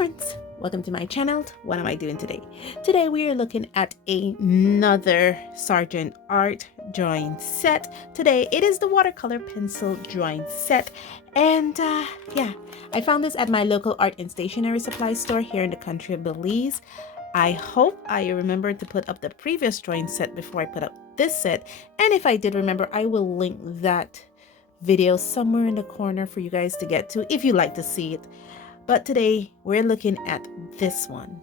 friends, welcome to my channel. What am I doing today? Today we are looking at another Sargent art drawing set. Today it is the watercolor pencil drawing set, and yeah, I found this at my local art and stationery supply store here in the country of Belize. I hope I remembered to put up the previous drawing set before I put up this set, and if I did remember, I will link that video somewhere in the corner for you guys to get to if you like to see it. But today we're looking at this one.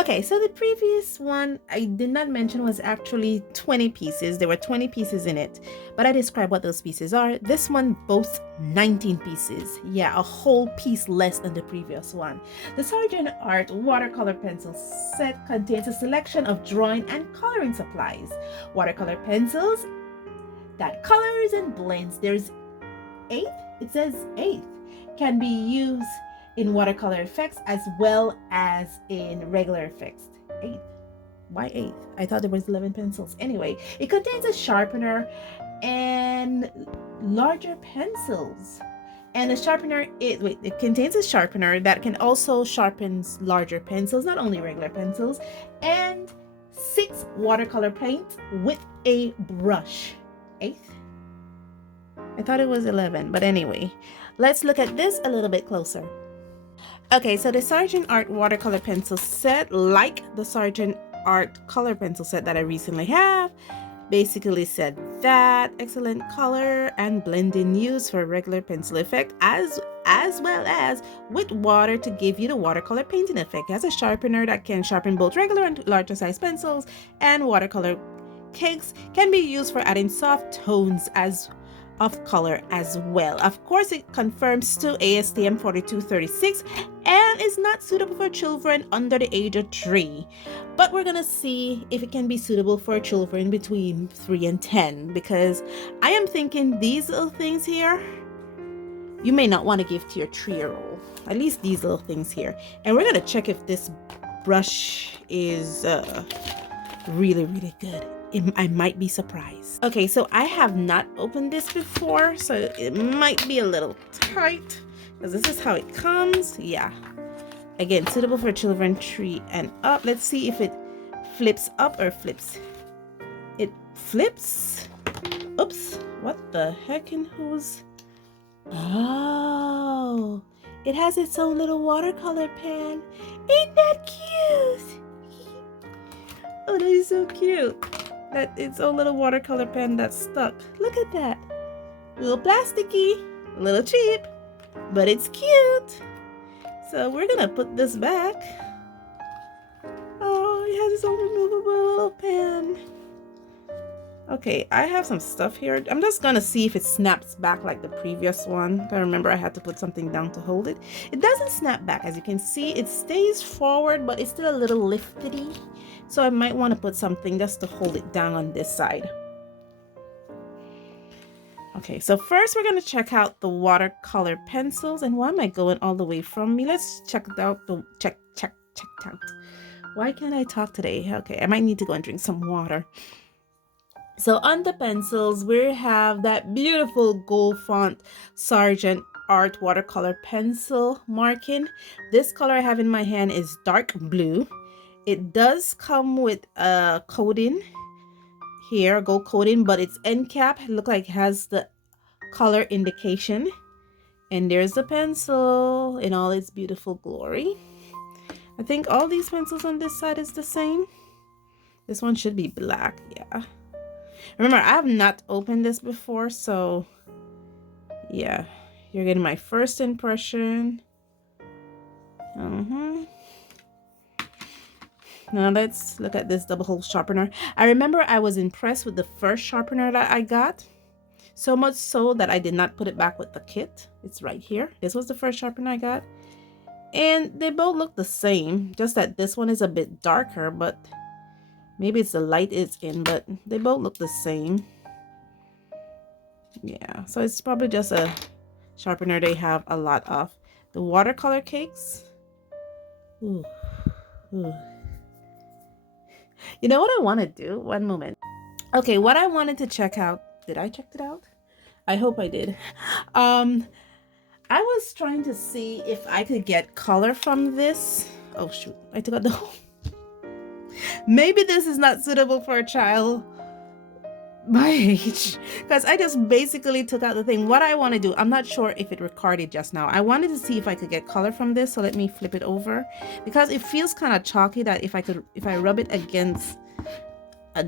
Okay, so the previous one I did not mention was actually 20 pieces. There were 20 pieces in it, but I described what those pieces are. This one boasts 19 pieces. Yeah, a whole piece less than the previous one. The Sargent Art Watercolor Pencil set contains a selection of drawing and coloring supplies. Watercolor pencils that colors and blends. There's 8. It says 8. Can be used in watercolor effects as well as in regular effects. 8. Why 8? I thought there was 11 pencils. Anyway, it contains a sharpener and larger pencils. And the sharpener, it contains a sharpener that can also sharpen larger pencils, not only regular pencils, and 6 watercolor paints with a brush. 8. I thought it was 11, but anyway, let's look at this a little bit closer. Okay, so the Sargent Art Watercolor Pencil set, like the Sargent Art Color Pencil set that I recently have, basically said that excellent color and blending used for regular pencil effect as well as with water to give you the watercolor painting effect. It has a sharpener that can sharpen both regular and larger size pencils, and watercolor cakes can be used for adding soft tones of color as well. Of course, it confirms to ASTM 4236 and is not suitable for children under the age of 3. But we're gonna see if it can be suitable for children between 3 and 10, because I am thinking these little things here, you may not want to give to your 3-year-old. At least these little things here. And we're gonna check if this brush is really good. I might be surprised. Okay, so I have not opened this before, so it might be a little tight because this is how it comes. Yeah, again, suitable for children 3 and up. Let's see if it flips up or flips. It flips. Oops, what the heck in who's? Oh, it has its own little watercolor pen. Ain't that cute? Oh, that is so cute. That it's a little watercolor pen that's stuck. Look at that. A little plasticky, a little cheap, but it's cute. So we're gonna put this back. Oh, it has its own removable little pen. Okay, I have some stuff here. I'm just gonna see if it snaps back like the previous one. I remember I had to put something down to hold it. It doesn't snap back. As you can see, it stays forward, but it's still a little liftedy. So I might want to put something just to hold it down on this side. Okay, so first we're going to check out the watercolor pencils. And why am I going all the way from me? Let's check it out. Check out. Why can't I talk today? Okay, I might need to go and drink some water. So on the pencils, we have that beautiful gold font Sargent Art Watercolor Pencil marking. This color I have in my hand is dark blue. It does come with a coating here, gold coating, but its end cap look like it has the color indication. And there's the pencil in all its beautiful glory. I think all these pencils on this side is the same. This one should be black, yeah. Remember, I have not opened this before, so yeah, you're getting my first impression. Now let's look at this double hole sharpener. I remember I was impressed with the first sharpener that I got, so much so that I did not put it back with the kit. It's right here. This was the first sharpener I got, and they both look the same, just that this one is a bit darker, but maybe it's the light it's in, but they both look the same. Yeah, so it's probably just a sharpener they have a lot of. The Watercolor Cakes. Ooh. You know what I want to do? One moment. Okay, what I wanted to check out. Did I check it out? I hope I did. I was trying to see if I could get color from this. Oh shoot, I took out the whole. Maybe this is not suitable for a child my age, because I just basically took out the thing. What I want to do, I'm not sure if it recorded just now. I wanted to see if I could get color from this, so let me flip it over, because it feels kind of chalky, that if I rub it against a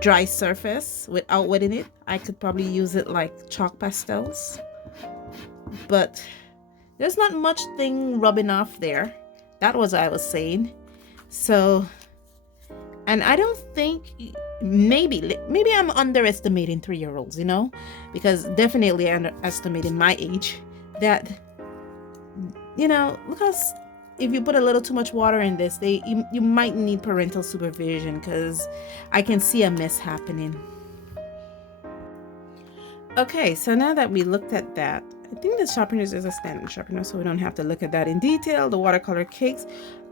dry surface without wetting it, I could probably use it like chalk pastels. But there's not much thing rubbing off there. That was what I was saying. So, and I don't think, maybe I'm underestimating 3-year-olds, you know, because definitely underestimating my age. That, you know, because if you put a little too much water in this, you might need parental supervision, because I can see a mess happening. Okay, so now that we looked at that, I think the sharpener is a standard sharpener, so we don't have to look at that in detail. The Watercolor Cakes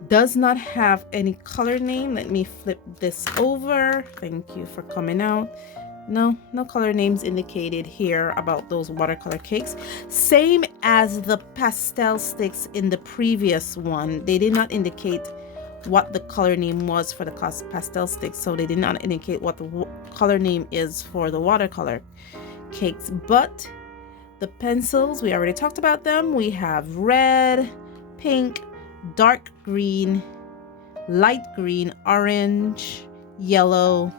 does not have any color name. Let me flip this over. Thank you for coming out. No color names indicated here about those Watercolor Cakes. Same as the pastel sticks in the previous one. They did not indicate what the color name was for the pastel sticks, so they did not indicate what the color name is for the Watercolor Cakes. But the pencils, we already talked about them. We have red, pink, dark green, light green, orange, yellow,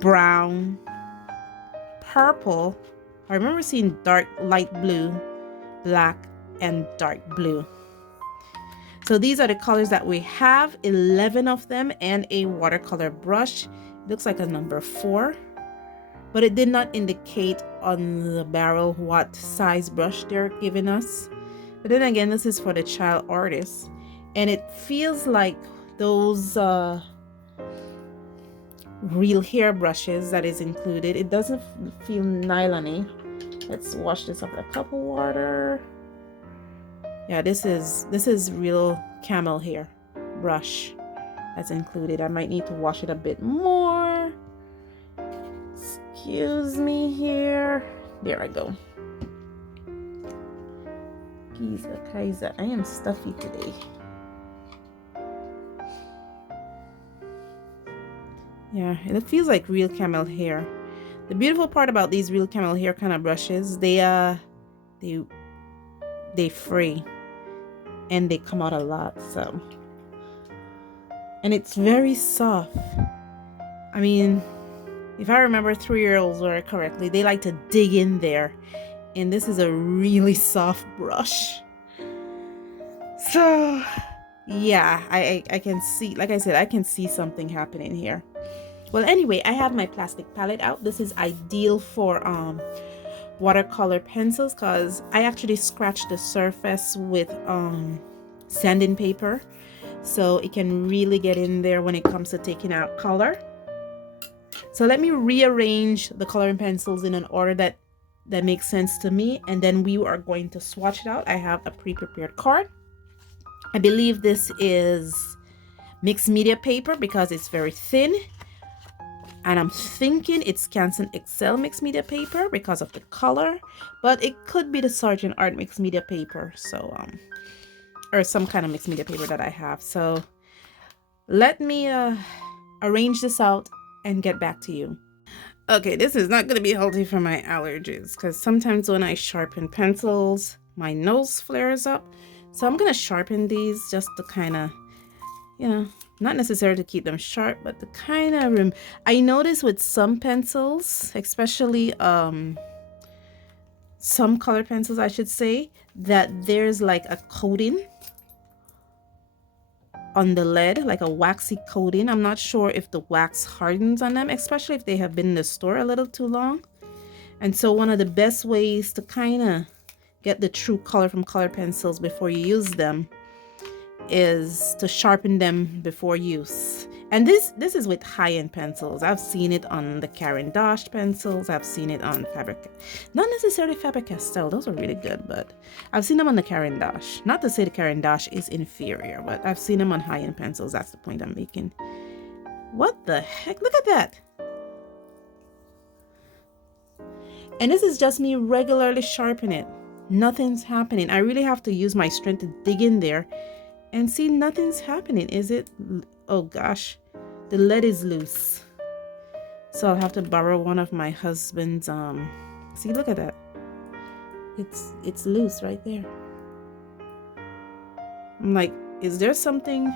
brown, purple. I remember seeing dark light blue, black, and dark blue. So these are the colors that we have, 11 of them, and a watercolor brush. It looks like a number 4. But it did not indicate on the barrel what size brush they're giving us. But then again, this is for the child artist, and it feels like those real hair brushes that is included. It doesn't feel nylon-y. Let's wash this up with a cup of water. Yeah, this is real camel hair brush that's included. I might need to wash it a bit more. Excuse me here. There I go. Giza Kaiser. I am stuffy today. Yeah, it feels like real camel hair. The beautiful part about these real camel hair kind of brushes, they fray and they come out a lot, so. And it's very soft. I mean, if I remember 3-year-olds correctly, they like to dig in there. And this is a really soft brush. So, yeah, I can see, like I said, I can see something happening here. Well, anyway, I have my plastic palette out. This is ideal for watercolor pencils, because I actually scratched the surface with sanding paper. So it can really get in there when it comes to taking out color. So let me rearrange the coloring pencils in an order that makes sense to me, and then we are going to swatch it out. I have a pre-prepared card. I believe this is mixed media paper because it's very thin, and I'm thinking it's Canson XL mixed media paper because of the color, but it could be the Sargent Art mixed media paper, so or some kind of mixed media paper that I have. So let me arrange this out and get back to you. Okay, this is not going to be healthy for my allergies, because sometimes when I sharpen pencils, my nose flares up. So I'm going to sharpen these just to kind of, you know, not necessarily to keep them sharp, but to kind of I notice with some pencils, especially some color pencils, I should say, that there's like a coating on the lead, like a waxy coating. I'm not sure if the wax hardens on them, especially if they have been in the store a little too long. And so one of the best ways to kind of get the true color from color pencils before you use them is to sharpen them before use. And this is with high-end pencils. I've seen it on the Caran d'Ache pencils. I've seen it on not necessarily Faber-Castell. Those are really good, but I've seen them on the Caran d'Ache. Not to say the Caran d'Ache is inferior, but I've seen them on high-end pencils. That's the point I'm making. What the heck? Look at that. And this is just me regularly sharpening it. Nothing's happening. I really have to use my strength to dig in there and see nothing's happening. Is it? Oh gosh, the lead is loose. So I'll have to borrow one of my husband's, see, look at that. It's loose right there. I'm like, is there something?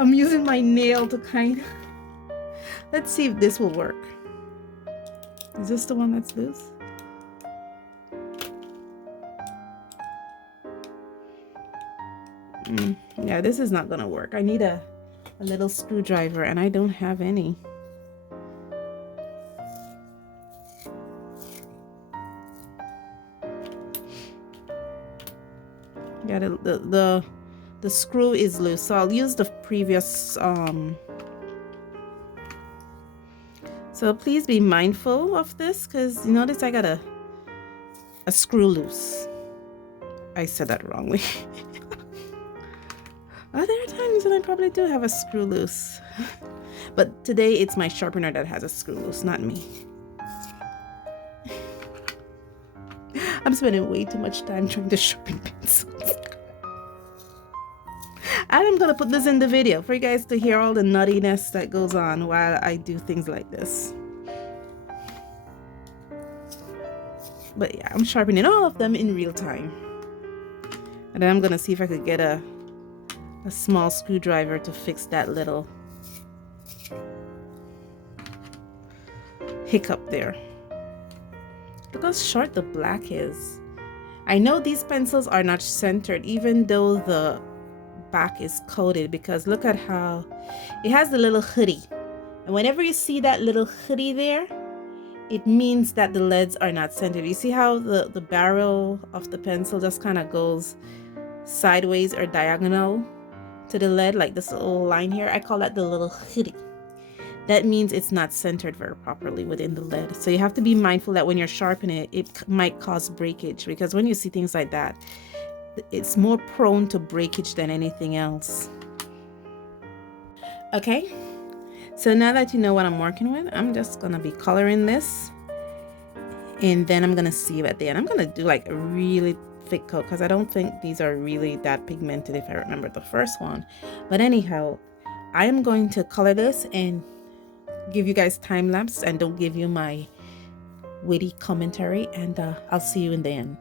I'm using my nail to kind of, let's see if this will work. Is this the one that's loose? Yeah, this is not gonna work. I need a little screwdriver and I don't have any. Yeah, the screw is loose, so I'll use the previous so please be mindful of this, because you notice I got a screw loose. I said that wrongly. Oh, there are times when I probably do have a screw loose. But today it's my sharpener that has a screw loose, not me. I'm spending way too much time trying to sharpen pencils. I'm gonna put this in the video for you guys to hear all the nuttiness that goes on while I do things like this. But yeah, I'm sharpening all of them in real time. And then I'm gonna see if I could get a small screwdriver to fix that little hiccup there. Look how short the black is. I know these pencils are not centered even though the back is coated, because look at how it has the little hoodie, and whenever you see that little hoodie there, it means that the leads are not centered. You see how the barrel of the pencil just kind of goes sideways or diagonal to the lead, like this little line here? I call that the little hoodie. That means it's not centered very properly within the lead. So you have to be mindful that when you're sharpening it, it might cause breakage, because when you see things like that, it's more prone to breakage than anything else. Okay, so now that you know what I'm working with, I'm just gonna be coloring this, and then I'm gonna see you at the end. I'm gonna do like a really thick coat because I don't think these are really that pigmented if I remember the first one. But anyhow, I am going to color this and give you guys time lapse and don't give you my witty commentary, and I'll see you in the end.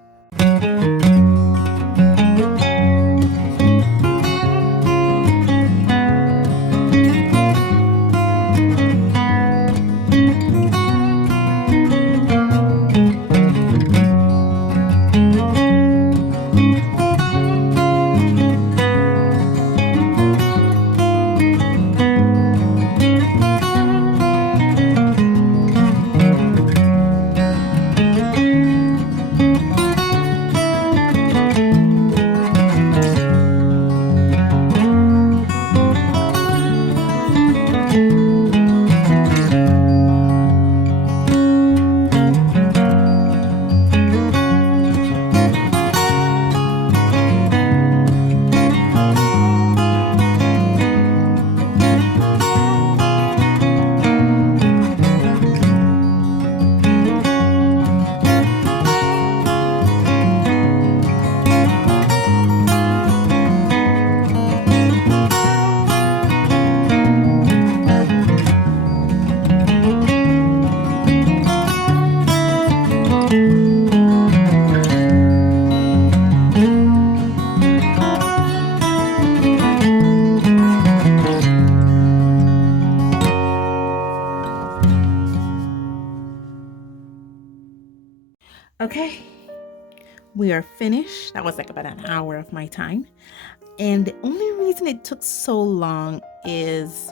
Okay, we are finished. That was like about an hour of my time. And the only reason it took so long is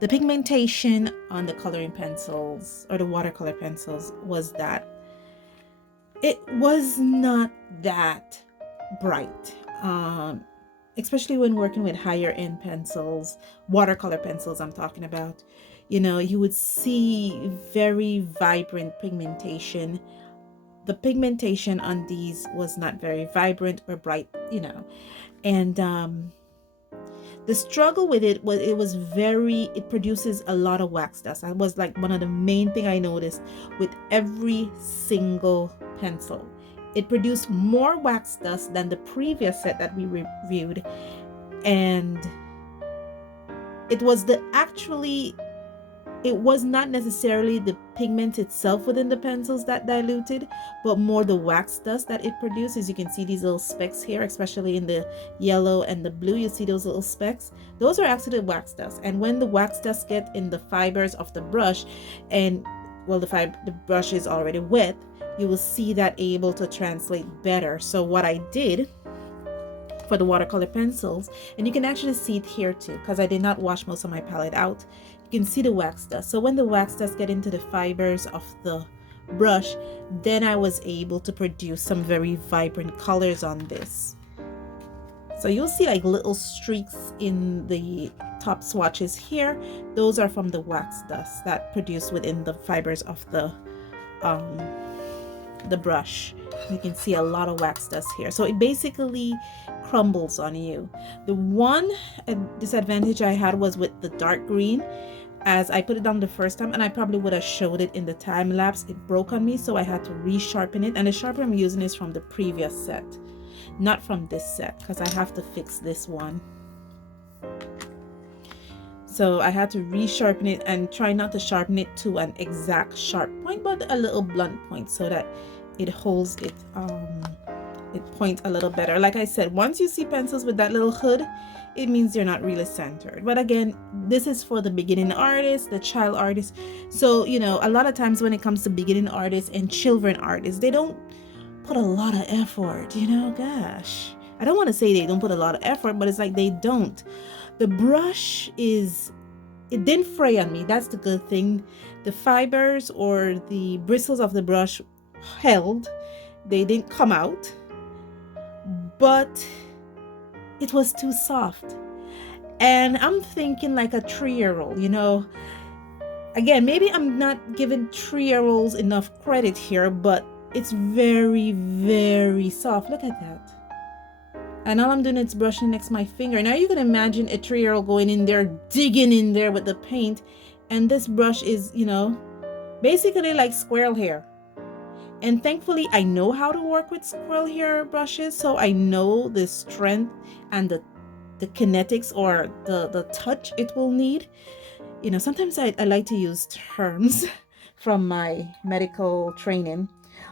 the pigmentation on the coloring pencils or the watercolor pencils was that it was not that bright. Especially when working with higher end pencils, watercolor pencils I'm talking about, you know, you would see very vibrant pigmentation. The pigmentation on these was not very vibrant or bright, you know, and the struggle with it was it produces a lot of wax dust. That was like one of the main thing I noticed with every single pencil. it produced more wax dust than the previous set that we reviewed, and it was it was not necessarily the pigment itself within the pencils that diluted, but more the wax dust that it produced. As you can see these little specks here, especially in the yellow and the blue, you see those little specks. Those are actually the wax dust. And when the wax dust get in the fibers of the brush, and well, the brush is already wet, you will see that able to translate better. So what I did for the watercolor pencils, and you can actually see it here too, because I did not wash most of my palette out, you can see the wax dust. So when the wax dust get into the fibers of the brush, then I was able to produce some very vibrant colors on this. So you'll see like little streaks in the top swatches here. Those are from the wax dust that produced within the fibers of the brush. You can see a lot of wax dust here. So it basically crumbles on you. The one disadvantage I had was with the dark green. As I put it on the first time, and I probably would have showed it in the time lapse, it broke on me, so I had to resharpen it. And the sharpener I'm using is from the previous set, not from this set, because I have to fix this one. So I had to resharpen it and try not to sharpen it to an exact sharp point, but a little blunt point, so that it holds it point a little better. Like I said, once you see pencils with that little hood, it means they're not really centered. But again, this is for the beginning artists, the child artists. So, you know, a lot of times when it comes to beginning artists and children artists, they don't put a lot of effort, you know, gosh. I don't want to say they don't put a lot of effort, but it's like they don't. The brush it didn't fray on me. That's the good thing. The fibers or the bristles of the brush held. They didn't come out. But it was too soft. And I'm thinking like a 3-year-old, you know. Again, maybe I'm not giving 3-year-olds enough credit here, but it's very, very soft. Look at that. And all I'm doing is brushing next to my finger. Now you can imagine a 3-year-old going in there, digging in there with the paint. And this brush is, you know, basically like squirrel hair. And thankfully, I know how to work with squirrel hair brushes, so I know the strength and the kinetics or the touch it will need. You know, sometimes I like to use terms from my medical training,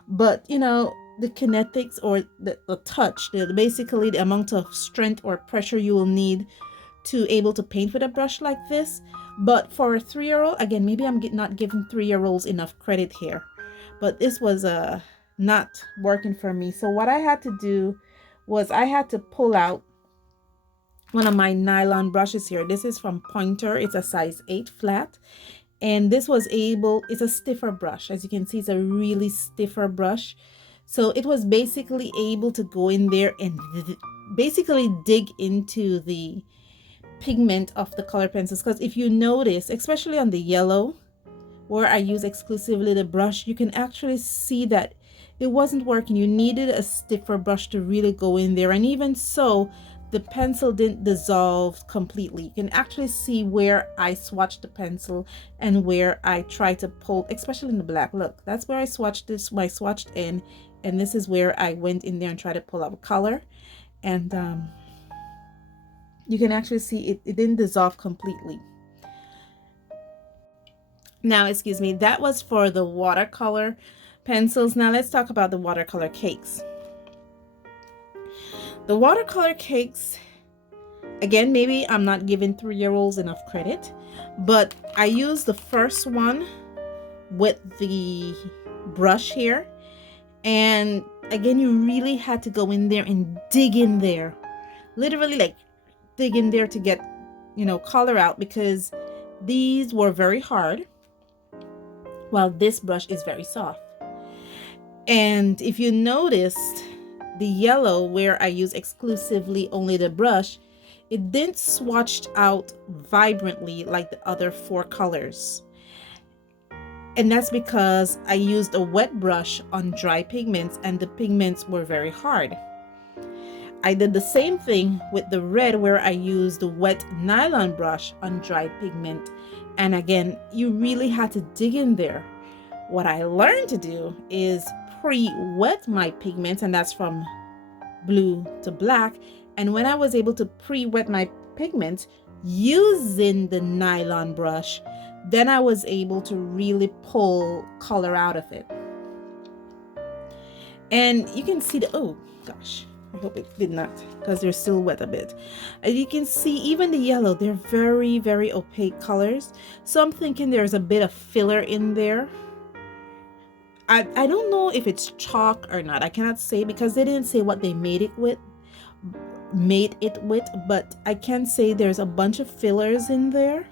but you know, the kinetics or the touch, basically the amount of strength or pressure you will need to able to paint with a brush like this. But for a 3-year-old, again, maybe I'm not giving 3-year-olds enough credit here. But this was not working for me. So what I had to do was I had to pull out one of my nylon brushes here. This is from Pointer. It's a size 8 flat. And this was it's a stiffer brush. As you can see, it's a really stiffer brush. So it was basically able to go in there and basically dig into the pigment of the color pencils. Because if you notice, especially on the yellow, where I use exclusively the brush, you can actually see that it wasn't working. You needed a stiffer brush to really go in there. And even so, the pencil didn't dissolve completely. You can actually see where I swatched the pencil and where I tried to pull, especially in the black. Look, that's where I swatched this, I swatched in, and this is where I went in there and tried to pull out color. And you can actually see it didn't dissolve completely. Now, excuse me, that was for the watercolor pencils. Now let's talk about the watercolor cakes. The watercolor cakes, again, maybe I'm not giving 3-year-olds enough credit, but I used the first one with the brush here. And again, you really had to go in there and dig in there, literally like dig in there to get, you know, color out, because these were very hard, while this brush is very soft. And if you noticed, the yellow, where I use exclusively only the brush, it didn't swatch out vibrantly like the other 4 colors. And that's because I used a wet brush on dry pigments, and the pigments were very hard. I did the same thing with the red, where I used the wet nylon brush on dry pigment. And again, you really had to dig in there. What I learned to do is pre-wet my pigments, and that's from blue to black. And when I was able to pre-wet my pigments using the nylon brush, then I was able to really pull color out of it. And you can see the, oh gosh, I hope it did not, because they're still wet a bit. And you can see even the yellow, they're very, very opaque colors. So I'm thinking there's a bit of filler in there. I don't know if it's chalk or not. I cannot say because they didn't say what they made it with, but I can say there's a bunch of fillers in there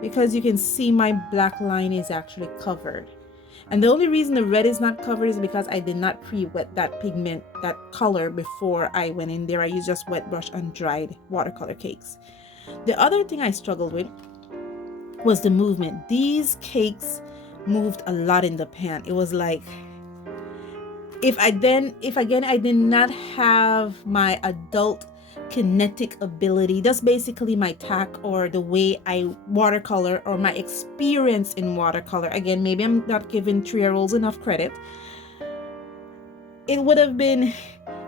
because you can see my black line is actually covered. And the only reason the red is not covered is because I did not pre-wet that pigment, that color, before I went in there. I used just wet brush and dried watercolor cakes. The other thing I struggled with was the movement. These cakes moved a lot in the pan. It was like, if again I did not have my adult kinetic ability, that's basically my tack or the way I watercolor or my experience in watercolor. Again, maybe I'm not giving 3-year-olds enough credit. It would have been,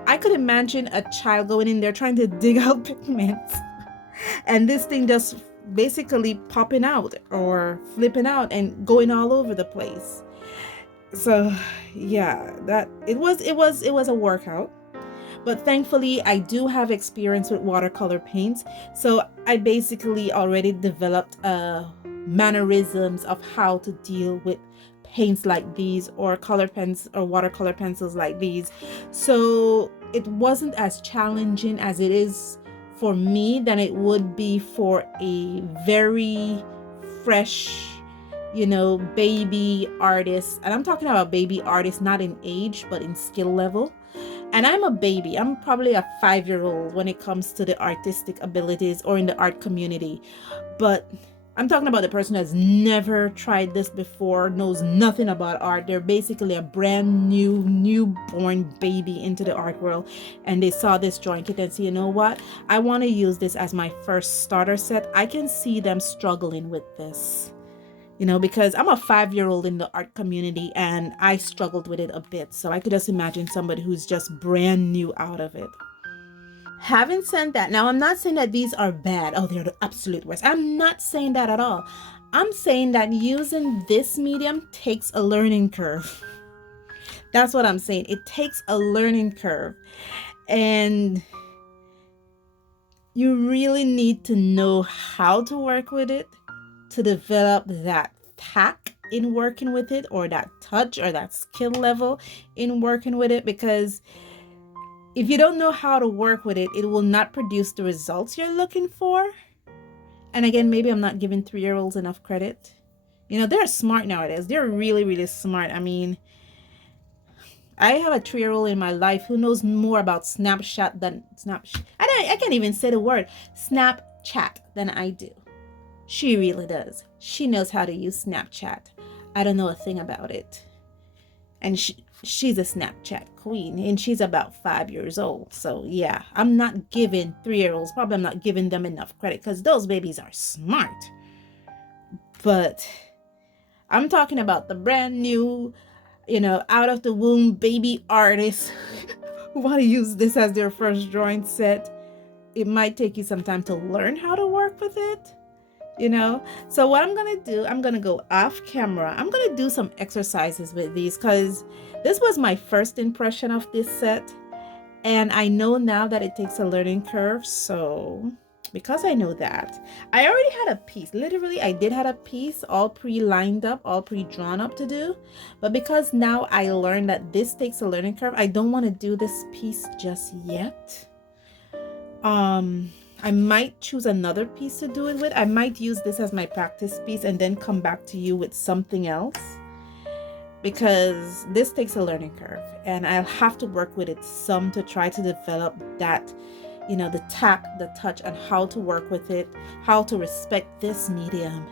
I could imagine a child going in there trying to dig out pigments and this thing just basically popping out or flipping out and going all over the place. So yeah, that it was a workout. But thankfully I do have experience with watercolor paints, so I basically already developed mannerisms of how to deal with paints like these or color pens or watercolor pencils like these. So it wasn't as challenging as it is for me than it would be for a very fresh, you know, baby artist. And I'm talking about baby artists not in age but in skill level. And I'm a baby. I'm probably a 5-year-old when it comes to the artistic abilities or in the art community. But I'm talking about the person who has never tried this before, knows nothing about art. They're basically a brand new, newborn baby into the art world. And they saw this drawing kit and say, you know what? I want to use this as my first starter set. I can see them struggling with this. You know, because I'm a 5-year-old in the art community and I struggled with it a bit. So I could just imagine somebody who's just brand new out of it. Having said that, now I'm not saying that these are bad. Oh, they're the absolute worst. I'm not saying that at all. I'm saying that using this medium takes a learning curve. That's what I'm saying. It takes a learning curve. And you really need to know how to work with it, to develop that tact in working with it, or that touch or that skill level in working with it, because if you don't know how to work with it, it will not produce the results you're looking for. And again, maybe I'm not giving 3-year-olds enough credit. You know, they're smart nowadays. They're really, really smart. I mean, I have a 3-year-old in my life who knows more about Snapchat than I can't even say the word Snapchat than I do. She really does. She knows how to use Snapchat. I don't know a thing about it. And she's a Snapchat queen, and she's about 5 years old. So yeah, I'm not giving 3-year-olds, probably I'm not giving them enough credit because those babies are smart. But I'm talking about the brand new, you know, out of the womb baby artists who want to use this as their first drawing set. It might take you some time to learn how to work with it. You know, so what I'm gonna do, I'm gonna go off camera. I'm gonna do some exercises with these because this was my first impression of this set, and I know now that it takes a learning curve. So because I know that, I already had a piece. Literally, I did have a piece all pre-lined up, all pre-drawn up to do, but because now I learned that this takes a learning curve, I don't want to do this piece just yet. I might choose another piece to do it with. I might use this as my practice piece and then come back to you with something else, because this takes a learning curve and I'll have to work with it some to try to develop that, you know, the tact, the touch, and how to work with it, how to respect this medium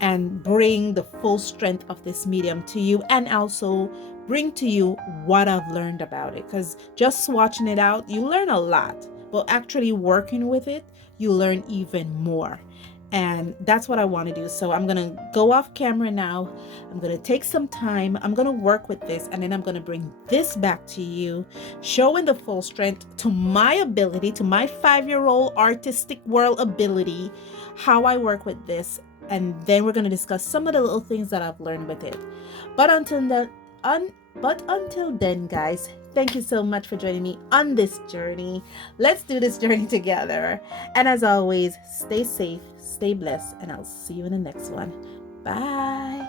and bring the full strength of this medium to you, and also bring to you what I've learned about it. Because just swatching it out, you learn a lot. But actually working with it, you learn even more. And that's what I want to do. So I'm going to go off camera now. I'm going to take some time. I'm going to work with this, and then I'm going to bring this back to you, showing the full strength to my ability, to my 5-year-old artistic world ability, how I work with this. And then we're going to discuss some of the little things that I've learned with it. But until then, guys, thank you so much for joining me on this journey. Let's do this journey together. And as always, stay safe, stay blessed, and I'll see you in the next one. Bye.